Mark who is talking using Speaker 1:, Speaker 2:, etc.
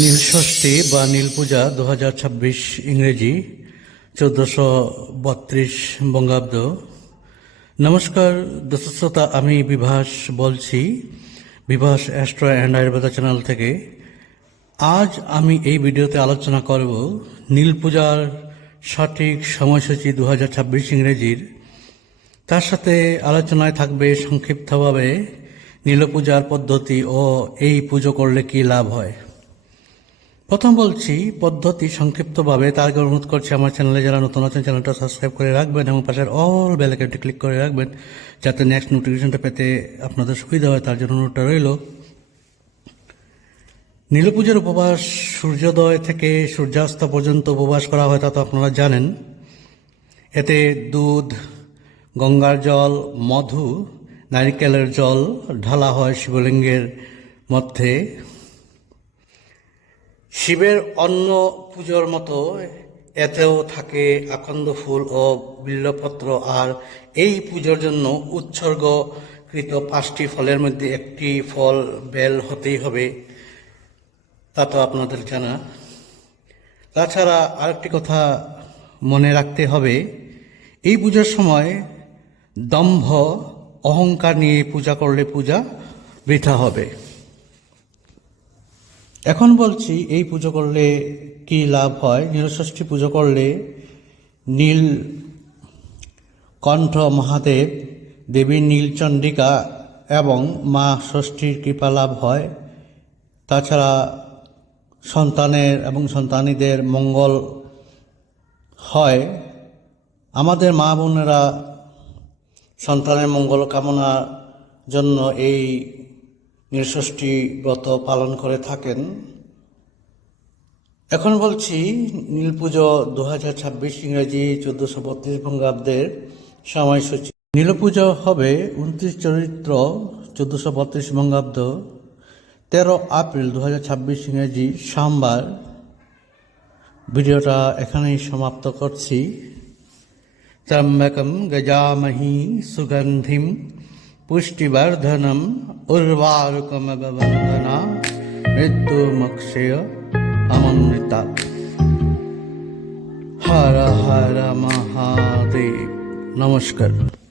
Speaker 1: নীল ষষ্ঠী বা নীল পূজা দু হাজার ছাব্বিশ ইংরেজি চোদ্দশো বত্রিশ বঙ্গাব্দ। নমস্কার দর্শক শ্রোতা আমি বিভাস বলছি, Bibhas astro and Ayurveda channel থেকে। আজ আমি এই ভিডিওতে আলোচনা করব নীল পূজার সঠিক সময়সূচি দু হাজার ছাব্বিশ ইংরেজির। তার সাথে আলোচনায় থাকবে সংক্ষিপ্তভাবে নীলপূজার পদ্ধতি ও এই পুজো করলে কি লাভ হয়। প্রথম বলছি, পদ্ধতি সংক্ষিপ্তভাবে, তার আগে অনুরোধ করছি আমার চ্যানেলে যারা নতুন আছেন, চ্যানেলটা সাবস্ক্রাইব করে রাখবেন এবং পাশের অল বেলাইকনটি ক্লিক করে রাখবেন, যাতে নেক্সট নোটিফিকেশনটা পেতে আপনাদের সুবিধা হয়। তার জন্য অনুরোধটা রইল। নীলপূজার উপবাস সূর্যোদয় থেকে সূর্যাস্ত পর্যন্ত উপবাস করা হয়, তা তো আপনারা জানেন। এতে দুধ, গঙ্গার জল, মধু, নারিকেলের জল ঢালা হয় শিবলিঙ্গের মধ্যে। শিবের অন্য পুজোর মতো এতেও থাকে আকন্দ ফুল ও বিল্লপত্র, আর এই পুজোর জন্য উৎসর্গকৃত পাঁচটি ফলের মধ্যে একটি ফল বেল হতেই হবে, তা তো আপনাদের জানা। তাছাড়া আরেকটি কথা মনে রাখতে হবে, এই পূজার সময় দম্ভ, অহংকার নিয়ে পূজা করলে পূজা বৃথা হবে। এখন বলছি, এই পুজো করলে কি লাভ হয়? নীলষষ্ঠী পুজো করলে নীল কণ্ঠ মহাদেব দেবী নীলচণ্ডিকা এবং মা ষষ্ঠীর কৃপা লাভ হয়। তাছাড়া সন্তানের এবং সন্তানীদের মঙ্গল হয়। আমাদের মা বোনেরা সন্তানের মঙ্গল কামনার জন্য এই নীলষষ্ঠী ব্রত পালন করে থাকেন। এখন বলছি নীল পুজো দু হাজার ছাব্বিশ ইংরেজি চোদ্দশো বত্রিশ বঙ্গাব্দের সময়সূচি। নীল পুজো হবে উনত্রিশ চরিত্র চোদ্দশো বত্রিশ বঙ্গাব্দ। তেরো এপ্রিল দু হাজার ছাব্বিশ ইংরেজি সোমবার। ভিডিওটা এখানেই সমাপ্ত করছি। ত্রম্বকম গজামহি সুগন্ধিম। উর্বারুকমব বন্দনা মৃত্যুমক্ষয় অমৃতা। হর হর মহাদেব। নমস্কার।